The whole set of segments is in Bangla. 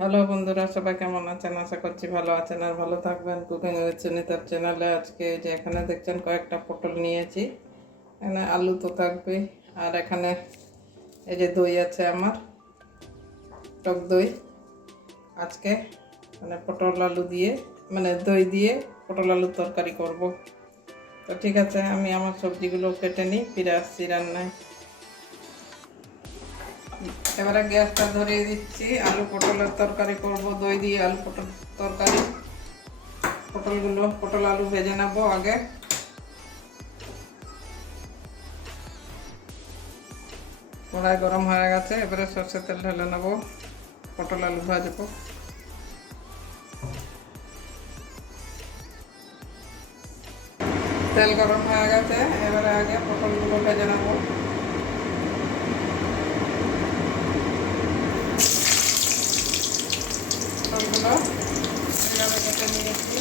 হ্যালো বন্ধুরা, সবাই কেমন আছেন? আশা করছি ভালো আছেন আর ভালো থাকবেন। কুকিং উইথ সুনিতার চ্যানেলে আজকে যে এখানে দেখছেন কয়েকটা পটল নিয়েছি। এখানে আলু তো থাকবে। আর এখানে এই যে দই আছে আমার, টক দই। আজকে মানে পটল আলু দিয়ে মানে দই দিয়ে পটল আলুর তরকারি করব। তো ঠিক আছে, আমি আমার সবজিগুলো কেটে নিই, ফিরে আসছি রান্নায়। এবারে গ্যাসটা ধরিয়ে দিচ্ছি। আলু পটলের তরকারি করব, দই দিয়ে আলু পটল তরকারি। পটলগুলো, পটল আলু ভেজে নেব আগে। কড়াই গরম হয়ে গেছে, এবারে সর্ষের তেল ঢেলে নেব। পটল আলু ভাজবো। তেল গরম হয়ে গেছে, এবারে আগে পটলগুলো ভেজে নেব। পটলগুলো এইভাবে কেটে নিয়েছি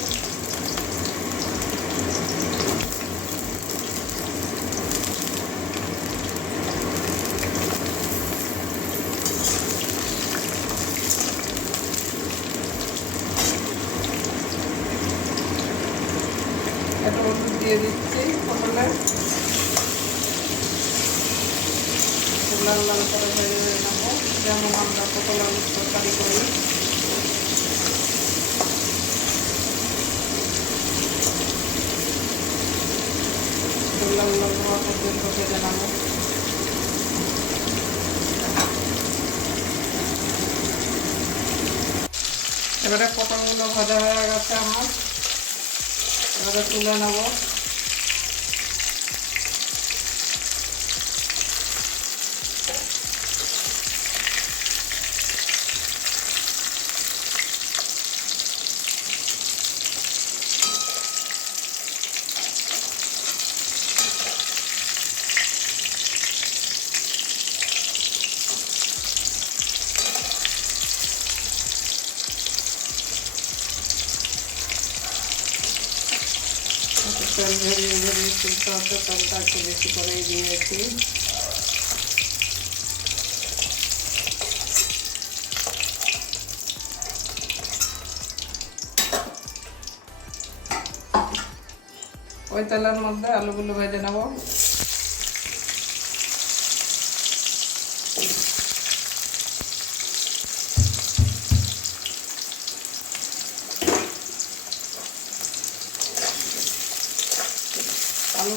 একটু হলুদ দিয়ে দিচ্ছি পটলে লাল লাল করে ভেজে নেব যেমন আমরা পটল আলুর তরকারি করি লাল লাল হওয়া পর্যন্ত ভেজে নেব এবারে পটলগুলো ভাজা হয়ে গেছে আমার। এবারে তুলে নেব একটু তেল ভেরিয়ে ভেরিয়ে তুলতে হচ্ছে তেলটা বেশি করেই দিয়েছি ওই তেলের মধ্যে আলুগুলো ভেজে নেব।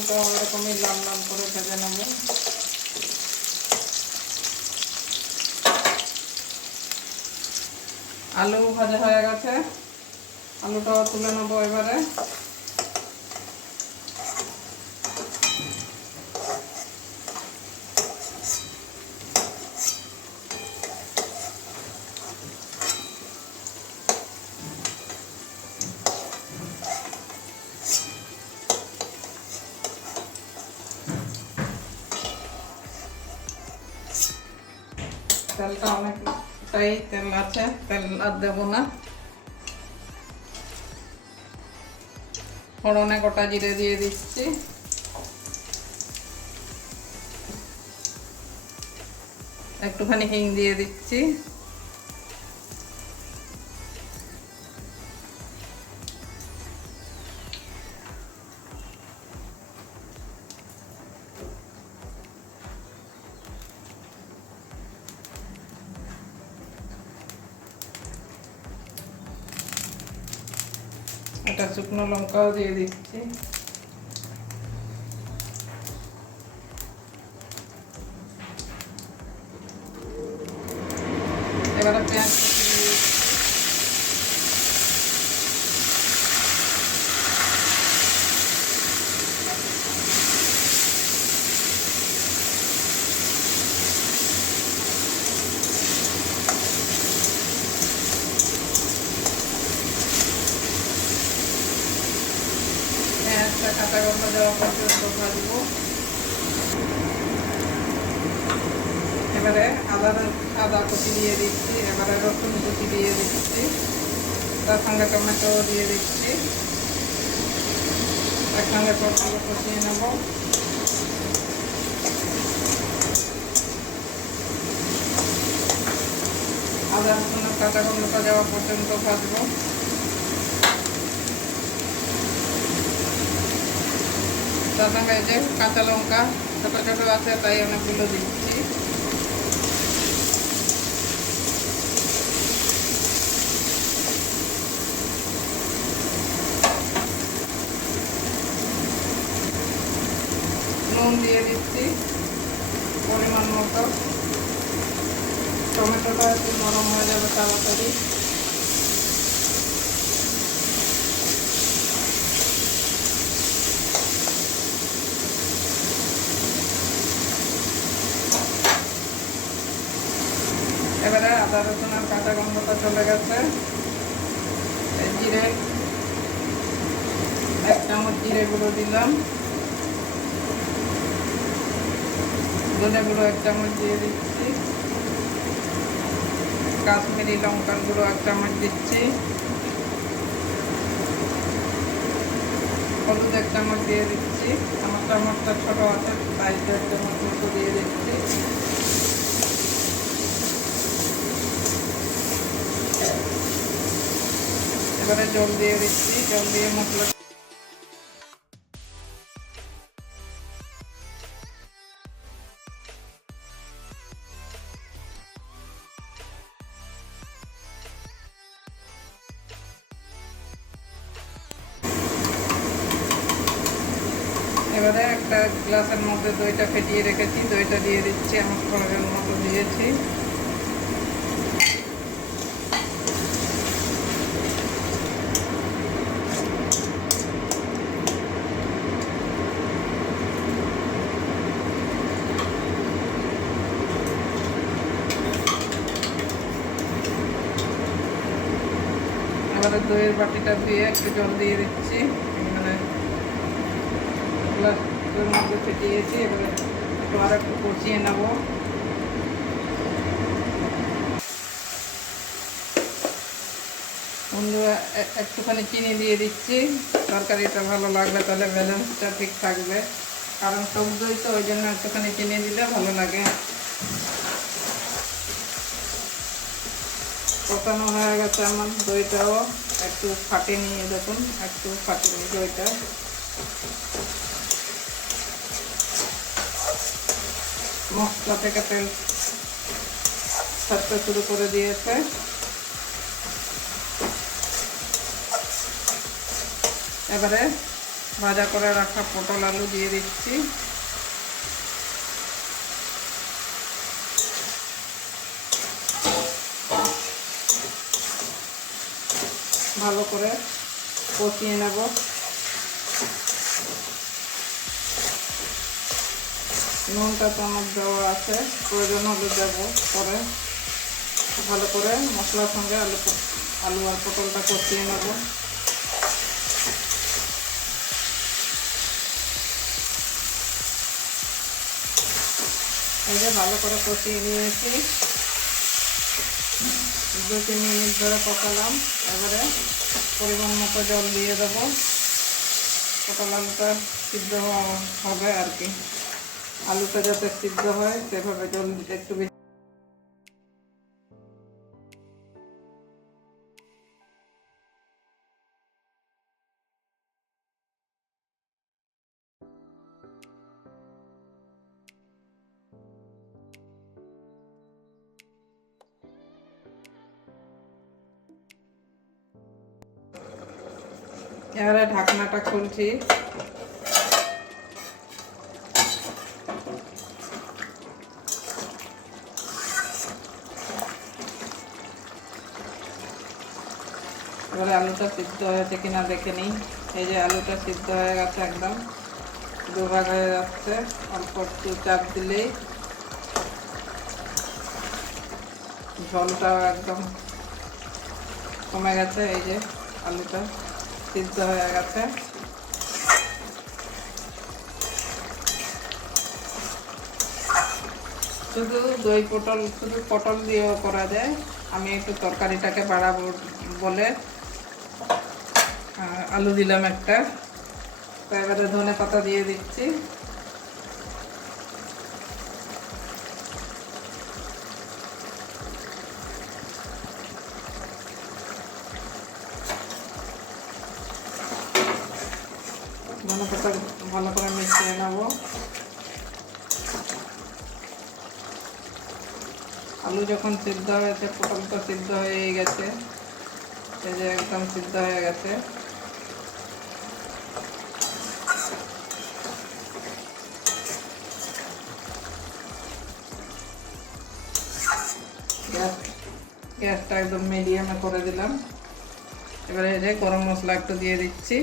আলুটা ওরকমই লাল লাল করে ভেজে নেব। আলু ভাজা হয়ে গেছে। আলুটাও তুলে নেব এবারে। তেলটা অনেকটাই তেল আছে তেল আর দেবো না ফোড়নে গোটা জিরে দিয়ে দিচ্ছি একটুখানি হিং দিয়ে দিচ্ছি একটা শুকনো লঙ্কাও দিয়ে দিচ্ছি। এবারে পেঁয়াজ কুচি দিয়ে দিচ্ছি। গন্ধ যাওয়া পর্যন্ত ভাজবো এবারে আদা আদা কুচি দিয়ে দিচ্ছি, এবারে রসুন কুচি দিয়ে দিচ্ছি তার সঙ্গে টমেটো দিয়ে দিচ্ছি। একসঙ্গে সবগুলো কষিয়ে নেব। আদা রসুনের কাঁচা গন্ধটা যাওয়া পর্যন্ত ভাজবো। তার সঙ্গে এই যে কাঁচা লঙ্কা ছোটো ছোটো আছে, তাই অনেকগুলো দিচ্ছি। নুন দিয়ে দিচ্ছি, পরিমাণ মতো। টমেটোটা একটু নরম হয়ে যাবে তাড়াতাড়ি এবারে আদা রসুন আর কাঁচা গন্ধটা চলে গেছে। জিরে, এক চামচ জিরে গুঁড়ো দিলাম। ধনে গুঁড়ো এক চামচ দিয়ে দিচ্ছি। কাশ্মীরি লঙ্কার গুঁড়ো এক চামচ দিচ্ছি। হলুদ এক চামচ দিয়ে দিচ্ছি। আমার চামচটা ছোটো আছে, তাই এক চামচ দিয়ে দিচ্ছি। এবারে জল দিয়ে দিচ্ছি, জল দিয়ে মশলা এবারে একটা গ্লাসের মধ্যে দইটা ফেটিয়ে রেখেছি, দইটা দিয়ে দিচ্ছি, আমার প্রয়োজন মতো দিয়েছি এবারে দইয়ের বাটিটা দিয়ে একটু জল দিয়ে দিচ্ছি। মানে গ্লাসের মধ্যে ফেটিয়েছি, এবারে একটু আর একটু কষিয়ে নেব। বন্ধুরা একটুখানি চিনি দিয়ে দিচ্ছি। তরকারিটা ভালো লাগবে তাহলে ব্যালেন্সটা ঠিক থাকবে। কারণ টক দই তো ওই জন্য একটুখানি চিনি দিলে ভালো লাগে। কষানো হয়ে গেছে আমার দইটাও। একটু ফাটে নিয়ে দেখুন, একটু ফাটে দইটা মশলা থেকে তেল ছাড়তে শুরু করে দিয়েছে। এবারে ভাজা করে রাখা পটল আলু দিয়ে দিচ্ছি। ভালো করে কষিয়ে নেব। নুনটা আমার দেওয়া আছে, প্রয়োজন হলে দেব পরে। ভালো করে মশলার সঙ্গে আলু আলু আর পটলটা কষিয়ে নেব। এই যে ভালো করে কষিয়ে নিয়েছি। দু তিন মিনিট ধরে পকালাম। এবারে পরিমাণ মতো জল দিয়ে দেবো। পটল সিদ্ধ হবে আর কি। আলুটা যাতে সিদ্ধ হয়, সেভাবে জল একটু বেশি এবারে ঢাকনাটা খুলছি। এবারে আলুটা সিদ্ধ হয়েছে কিনা দেখে নিই। এই যে আলুটা সিদ্ধ হয়ে গেছে একদম। দুভাগ হয়ে যাচ্ছে। অল্প একটু চাপ দিলেই ঝোলটাও একদম কমে গেছে। এই যে আলুটা। সিদ্ধ হয়ে গেছে। শুধু দই পটল, শুধু পটল দিয়েও করা যায়। আমি একটু তরকারিটাকে বাড়াবো বলে আলু দিলাম একটা। তো এবারে ধনে পাতা দিয়ে দিচ্ছি। পাতা ভালো করে মিশিয়ে নেব। আলু যখন সিদ্ধ হয়েছে, পটল তো সিদ্ধ হয়ে গেছে, এই যে একদম সিদ্ধ হয়ে গেছে। গ্যাস, গ্যাসটা একদম মিডিয়ামে করে দিলাম। এবারে এই যে গরম মশলা একটু দিয়ে দিচ্ছি।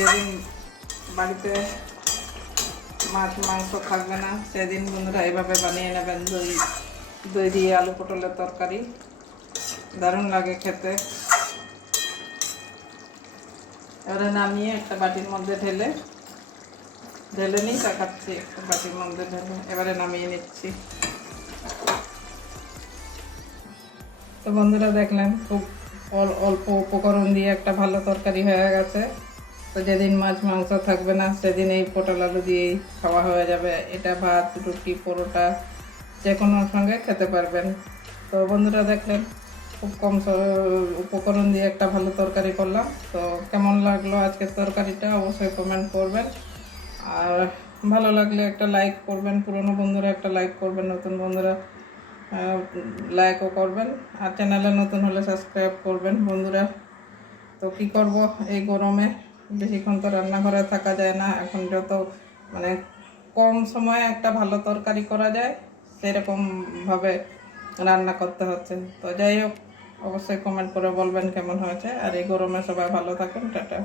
যেদিন বাড়িতে মাছ, মাংস থাকবে না। সেদিন বন্ধুরা এভাবে বানিয়ে নেবেন, দই দই দিয়ে আলু পটলের তরকারি। দারুণ লাগে খেতে। এবারে নামিয়ে একটা বাটির মধ্যে ঢেলে ঢেলে নিই দেখাচ্ছি একটা বাটির মধ্যে ঢেলে। এবারে নামিয়ে নিচ্ছি। তো বন্ধুরা দেখলেন, খুব অল্প উপকরণ দিয়ে একটা ভালো তরকারি হয়ে গেছে। তো যেদিন মাছ মাংস থাকবে না, সেদিন এই পটল আলু দিয়েই খাওয়া হয়ে যাবে। এটা ভাত, রুটি, পরোটা, যে কোনো সঙ্গে খেতে পারবেন। তো বন্ধুরা দেখলেন, খুব কম উপকরণ দিয়ে একটা ভালো তরকারি করলাম। তো কেমন লাগল আজকের তরকারিটা অবশ্যই কমেন্ট করবেন। আর ভালো লাগলে একটা লাইক করবেন, পুরনো বন্ধুরা একটা লাইক করবেন, নতুন বন্ধুরা লাইকও করবেন। আর চ্যানেলে নতুন হলে সাবস্ক্রাইব করবেন বন্ধুরা। তো কি করব এই গরমে? বেশিক্ষণ তো রান্নাঘরে থাকা যায় না। এখন যত মানে কম সময়ে একটা ভালো তরকারি করা যায় সেরকমভাবে রান্না করতে হচ্ছে। তো যাই হোক, অবশ্যই কমেন্ট করে বলবেন কেমন হয়েছে। আর এই গরমে সবাই ভালো থাকুন, টাটা।